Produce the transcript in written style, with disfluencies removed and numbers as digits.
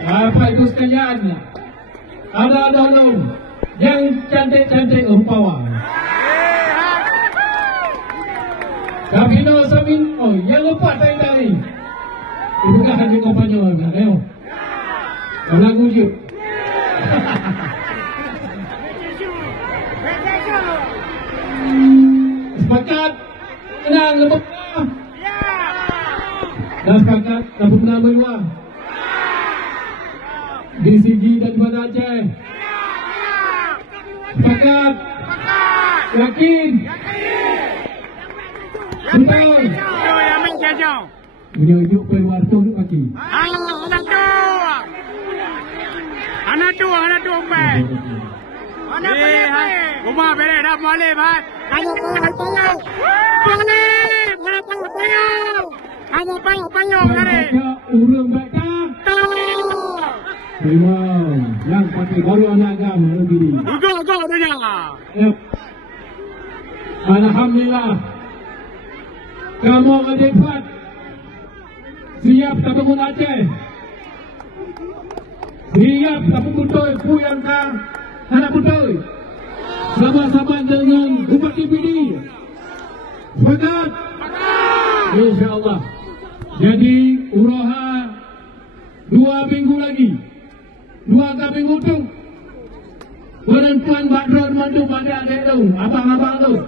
Bapak Ibu sekalian, ada dong yang cantik-cantik umpawa. Kapino Samin, oh yang lupa tadi. Itu kan hanya kompanya orang, ayo. Orang ujuk. Sepakat, menang lebih. Dan sepakat, dapat menang berdua. DCG dan Tuan Aceh. Sepakat. Yakin. Betul. Menyujuk keluar tu kaki. Anak tu umpai. Rumah beres dah boleh bai. Ayo payung tadi. Urang baca. Terima. Yang pakai baru anak agama lebih. Go dia. Yep. Alhamdulillah. Kamu adepat. Siap tak bangun Aceh. Siap tak betul puyang kang anak betul. Sama-sama dengan Bupati PD. Sepakat. InsyaAllah. Jadi Uroha 2 minggu lagi. 2 minggu tu. Perempuan Badrun mantu pada adik tu. Abang-abang tu.